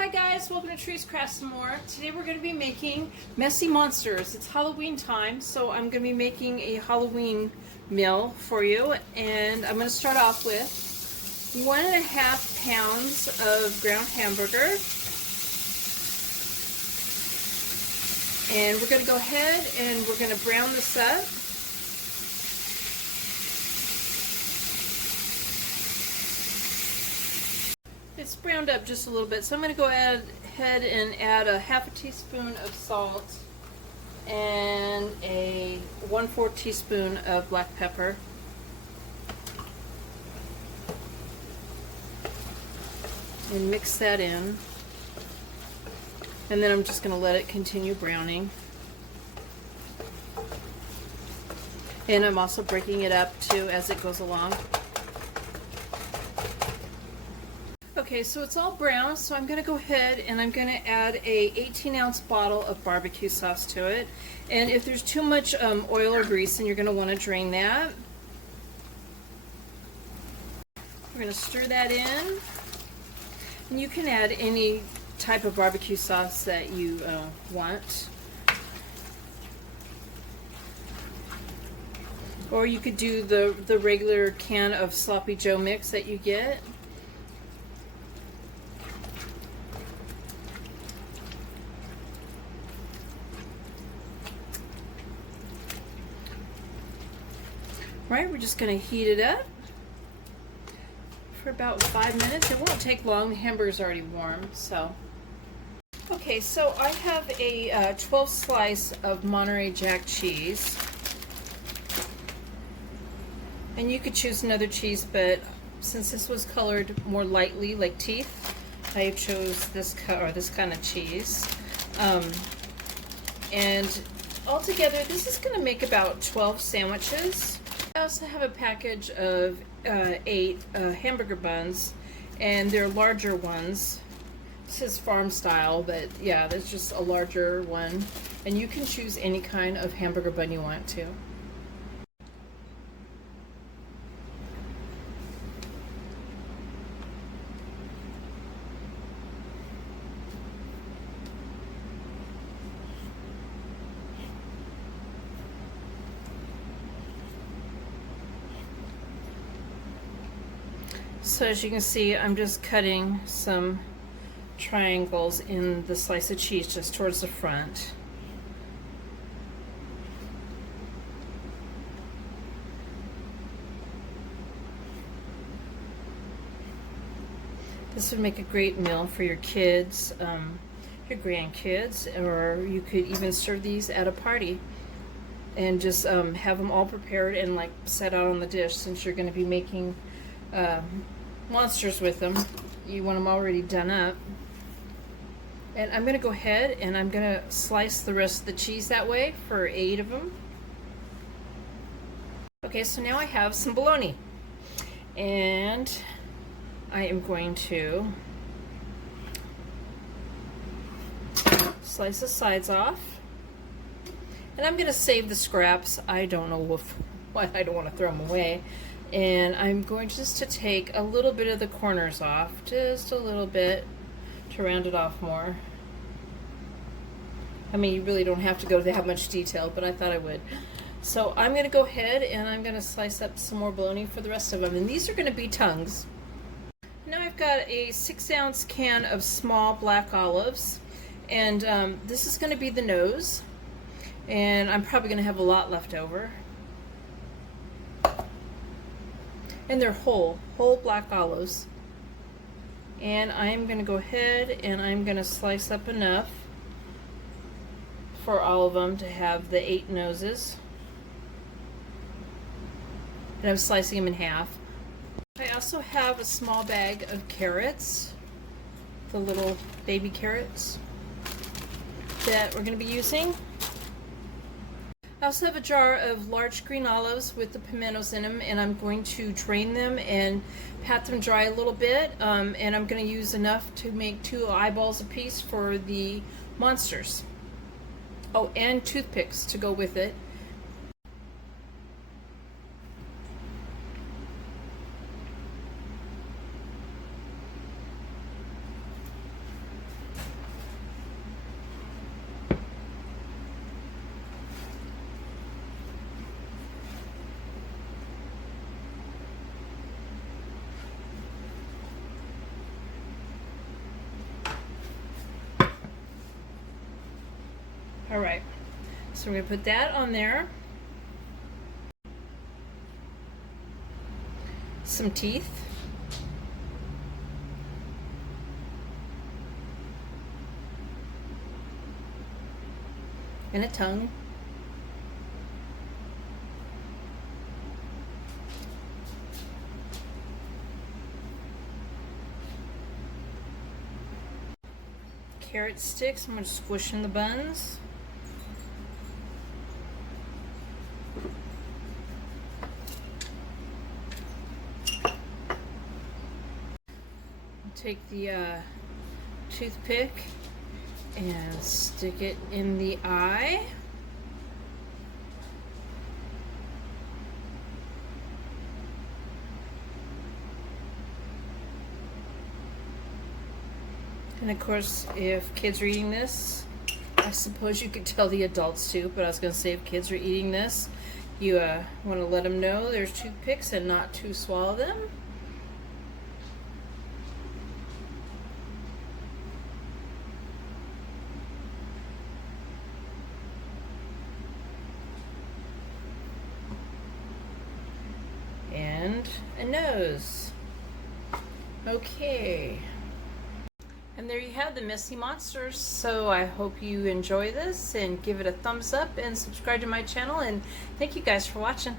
Hi guys, welcome to Trees Crafts and More. Today we're going to be making messy monsters. It's Halloween time, so I'm going to be making a Halloween meal for you. And I'm going to start off with 1.5 pounds of ground hamburger. And we're going to go ahead and we're going to brown this up. It's browned up just a little bit, so I'm going to go ahead and add a 1/2 teaspoon of salt and a 1/4 teaspoon of black pepper. And mix that in. And then I'm just going to let it continue browning. And I'm also breaking it up too as it goes along. Okay, so it's all brown, so I'm going to go ahead and I'm going to add a 18-ounce bottle of barbecue sauce to it. And if there's too much oil or grease, then you're going to want to drain that. We're going to stir that in. And you can add any type of barbecue sauce that you want. Or you could do the regular can of Sloppy Joe mix that you get. Right, we're just going to heat it up for about 5 minutes. It won't take long. The hamburger's already warm, so. Okay, so I have a 12 slice of Monterey Jack cheese. And you could choose another cheese, but since this was colored more lightly, like teeth, I chose this kind of cheese. And altogether, this is going to make about 12 sandwiches. I also have a package of 8 hamburger buns, and they're larger ones. This is farm style, but yeah, there's just a larger one. And you can choose any kind of hamburger bun you want to. So as you can see, I'm just cutting some triangles in the slice of cheese just towards the front. This would make a great meal for your kids, your grandkids, or you could even serve these at a party and just have them all prepared and like set out on the dish, since you're going to be making monsters with them. You want them already done up. And I'm going to go ahead and I'm going to slice the rest of the cheese that way for 8 of them. Okay, so now I have some bologna. And I am going to slice the sides off. And I'm going to save the scraps. I don't know why I don't want to throw them away. And I'm going just to take a little bit of the corners off, just a little bit, to round it off more. I mean, you really don't have to go that much detail, but I thought I would. So I'm going to go ahead and I'm going to slice up some more bologna for the rest of them. And these are going to be tongues. Now I've got a 6-ounce can of small black olives. And this is going to be the nose. And I'm probably going to have a lot left over. And they're whole black olives. And I'm going to go ahead and I'm going to slice up enough for all of them to have the 8 noses. And I'm slicing them in half. I also have a small bag of carrots, the little baby carrots that we're going to be using. I also have a jar of large green olives with the pimentos in them, and I'm going to drain them and pat them dry a little bit, and I'm going to use enough to make 2 eyeballs apiece for the monsters. Oh, and toothpicks to go with it. Alright, so we're going to put that on there. Some teeth. And a tongue. Carrot sticks, I'm going to squish in the buns. Take the toothpick and stick it in the eye. And of course, if kids are eating this, I suppose you could tell the adults too, but I was going to say if kids are eating this, you want to let them know there's toothpicks and not to swallow them. And a nose. Okay. And there you have the Messy Monsters. So I hope you enjoy this and give it a thumbs up and subscribe to my channel, and thank you guys for watching.